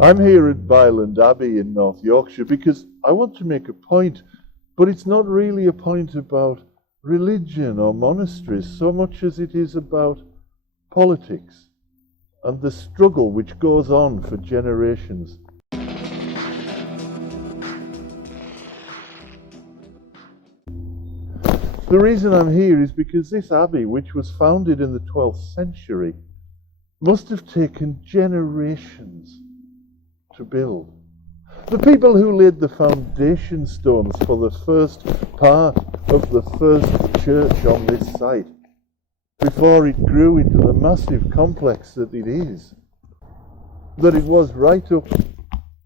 I'm here at Byland Abbey in North Yorkshire because I want to make a point, but it's not really a point about religion or monasteries so much as it is about politics and the struggle which goes on for generations. The reason I'm here is because this abbey, which was founded in the 12th century, must have taken generations to build. The people who laid the foundation stones for the first part of the first church on this site, before it grew into the massive complex that it is, that it was right up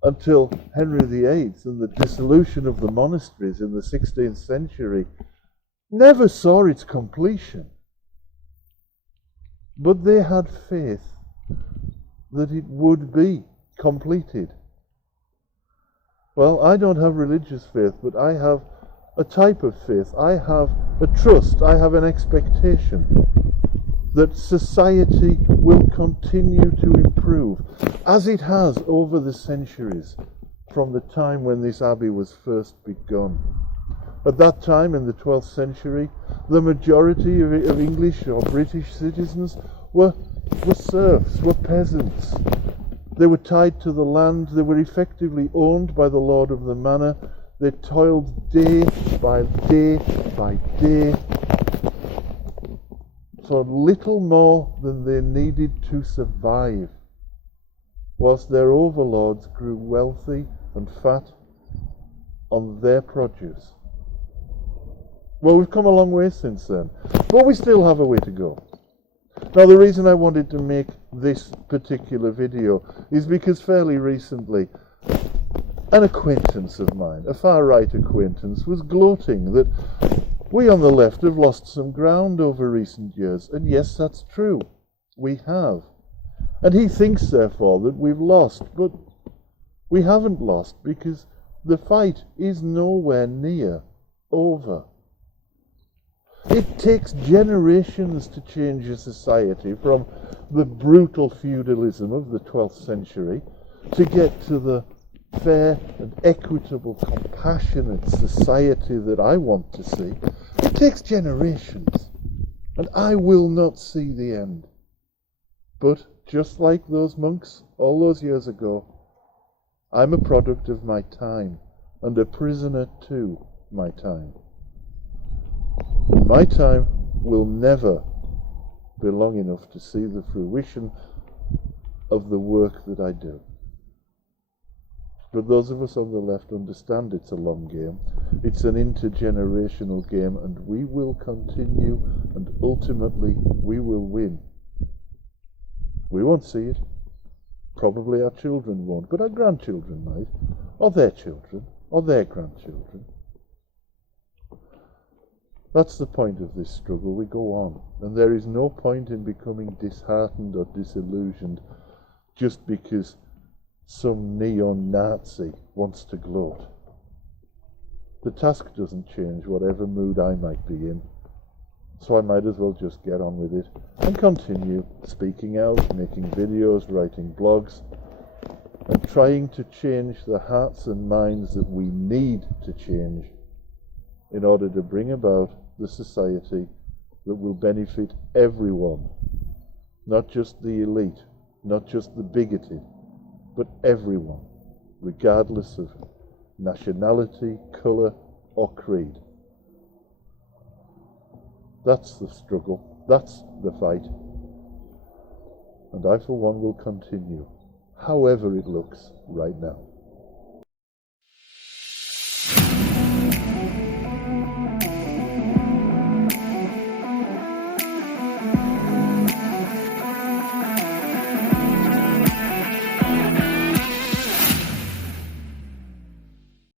until Henry VIII and the dissolution of the monasteries in the 16th century, never saw its completion. But they had faith that it would be completed. Well, I don't have religious faith, but I have a type of faith. I have a trust, I have an expectation that society will continue to improve, as it has over the centuries, from the time when this abbey was first begun. At that time, in the 12th century, the majority of English or British citizens were serfs, were peasants. They were tied to the land, they were effectively owned by the lord of the manor. They toiled day by day by day for little more than they needed to survive, whilst their overlords grew wealthy and fat on their produce. Well, we've come a long way since then, but we still have a way to go. Now, the reason I wanted to make this particular video is because fairly recently an acquaintance of mine, a far-right acquaintance, was gloating that we on the left have lost some ground over recent years. And yes, that's true. We have. And he thinks, therefore, that we've lost. But we haven't lost, because the fight is nowhere near over. It takes generations to change a society from the brutal feudalism of the 12th century to get to the fair and equitable, compassionate society that I want to see. It takes generations, and I will not see the end. But just like those monks all those years ago, I'm a product of my time and a prisoner to my time. And my time will never be long enough to see the fruition of the work that I do. But those of us on the left understand it's a long game. It's an intergenerational game, and we will continue, and ultimately we will win. We won't see it. Probably our children won't, but our grandchildren might, or their children, or their grandchildren. That's the point of this struggle. We go on, and there is no point in becoming disheartened or disillusioned just because some neo-Nazi wants to gloat. The task doesn't change whatever mood I might be in, so I might as well just get on with it and continue speaking out, making videos, writing blogs, and trying to change the hearts and minds that we need to change in order to bring about the society that will benefit everyone, not just the elite, not just the bigoted, but everyone, regardless of nationality, colour, or creed. That's the struggle, that's the fight, and I for one will continue, however it looks right now.